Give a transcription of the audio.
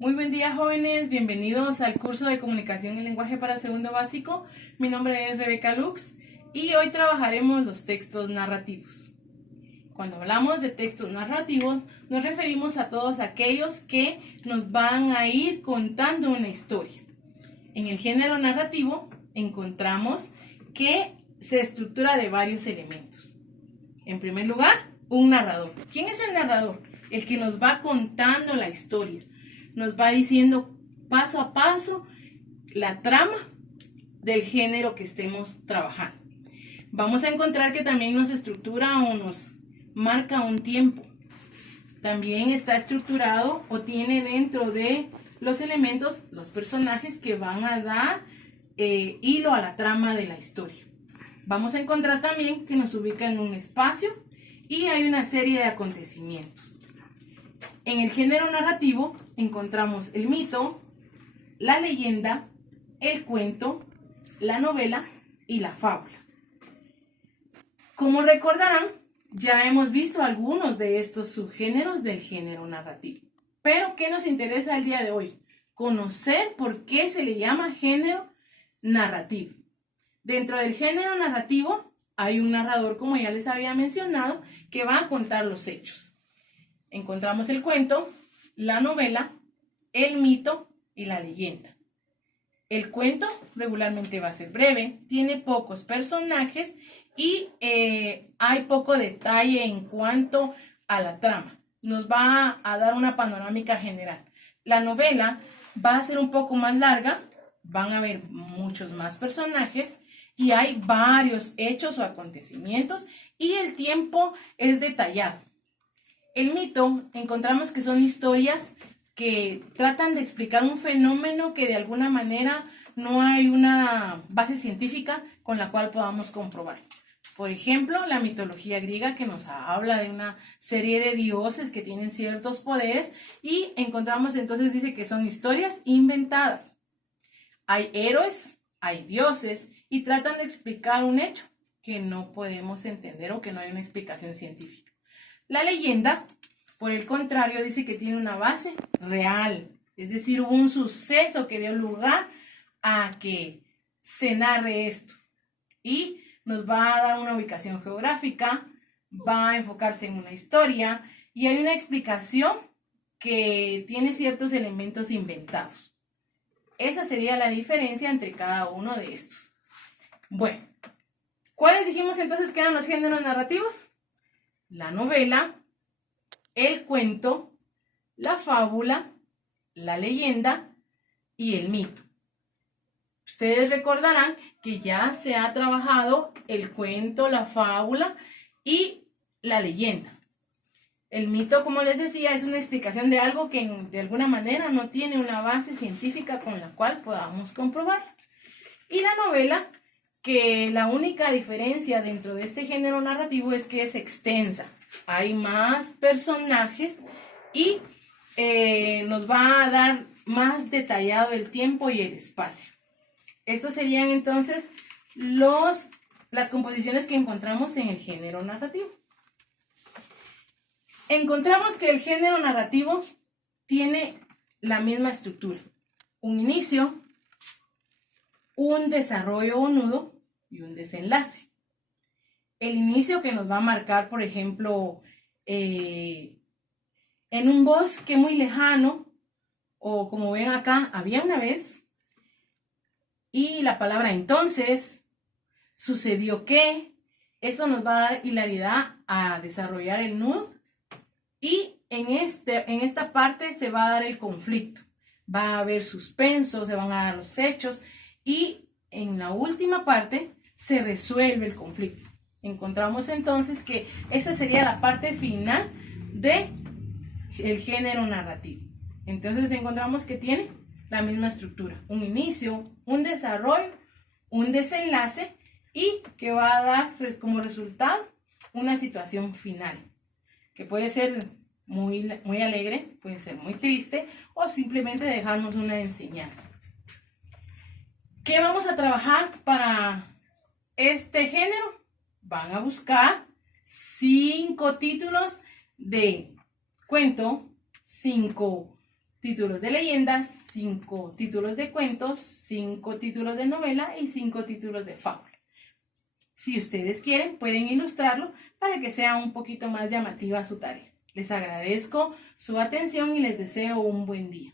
Muy buen día, jóvenes, bienvenidos al curso de comunicación y lenguaje para segundo básico. Mi nombre es Rebeca Lux y hoy trabajaremos los textos narrativos. Cuando hablamos de textos narrativos nos referimos a todos aquellos que nos van a ir contando una historia. En el género narrativo encontramos que se estructura de varios elementos. En primer lugar, un narrador. ¿Quién es el narrador? El que nos va contando la historia. Nos va diciendo paso a paso la trama del género que estemos trabajando. Vamos a encontrar que también nos estructura o nos marca un tiempo. También está estructurado o tiene dentro de los elementos los personajes que van a dar hilo a la trama de la historia. Vamos a encontrar también que nos ubica en un espacio y hay una serie de acontecimientos. En el género narrativo encontramos el mito, la leyenda, el cuento, la novela y la fábula. Como recordarán, ya hemos visto algunos de estos subgéneros del género narrativo. Pero, ¿qué nos interesa el día de hoy? Conocer por qué se le llama género narrativo. Dentro del género narrativo hay un narrador, como ya les había mencionado, que va a contar los hechos. Encontramos el cuento, la novela, el mito y la leyenda. El cuento regularmente va a ser breve, tiene pocos personajes y hay poco detalle en cuanto a la trama. Nos va a dar una panorámica general. La novela va a ser un poco más larga, van a haber muchos más personajes y hay varios hechos o acontecimientos y el tiempo es detallado. El mito encontramos que son historias que tratan de explicar un fenómeno que de alguna manera no hay una base científica con la cual podamos comprobar. Por ejemplo, la mitología griega que nos habla de una serie de dioses que tienen ciertos poderes y encontramos entonces dice que son historias inventadas. Hay héroes, hay dioses y tratan de explicar un hecho que no podemos entender o que no hay una explicación científica. La leyenda, por el contrario, dice que tiene una base real, es decir, hubo un suceso que dio lugar a que se narre esto y nos va a dar una ubicación geográfica, va a enfocarse en una historia y hay una explicación que tiene ciertos elementos inventados. Esa sería la diferencia entre cada uno de estos. Bueno, ¿cuáles dijimos entonces que eran los géneros narrativos? La novela, el cuento, la fábula, la leyenda y el mito. Ustedes recordarán que ya se ha trabajado el cuento, la fábula y la leyenda. El mito, como les decía, es una explicación de algo que de alguna manera no tiene una base científica con la cual podamos comprobar. Y la novela, que la única diferencia dentro de este género narrativo es que es extensa. Hay más personajes y nos va a dar más detallado el tiempo y el espacio. Estos serían entonces las composiciones que encontramos en el género narrativo. Encontramos que el género narrativo tiene la misma estructura. Un inicio, un desarrollo o nudo y un desenlace. El inicio que nos va a marcar, por ejemplo, en un bosque muy lejano, o como ven acá, había una vez, y la palabra entonces, sucedió que, eso nos va a dar hilaridad a desarrollar el nudo, y en esta parte se va a dar el conflicto, va a haber suspenso, se van a dar los hechos, y en la última parte se resuelve el conflicto. Encontramos entonces que esa sería la parte final del género narrativo. Entonces encontramos que tiene la misma estructura, un inicio, un desarrollo, un desenlace y que va a dar como resultado una situación final, que puede ser muy alegre, puede ser muy triste o simplemente dejarnos una enseñanza. ¿Qué vamos a trabajar para este género? Van a buscar 5 títulos de cuento, 5 títulos de leyendas, 5 títulos de cuentos, 5 títulos de novela y 5 títulos de fábula. Si ustedes quieren, pueden ilustrarlo para que sea un poquito más llamativa su tarea. Les agradezco su atención y les deseo un buen día.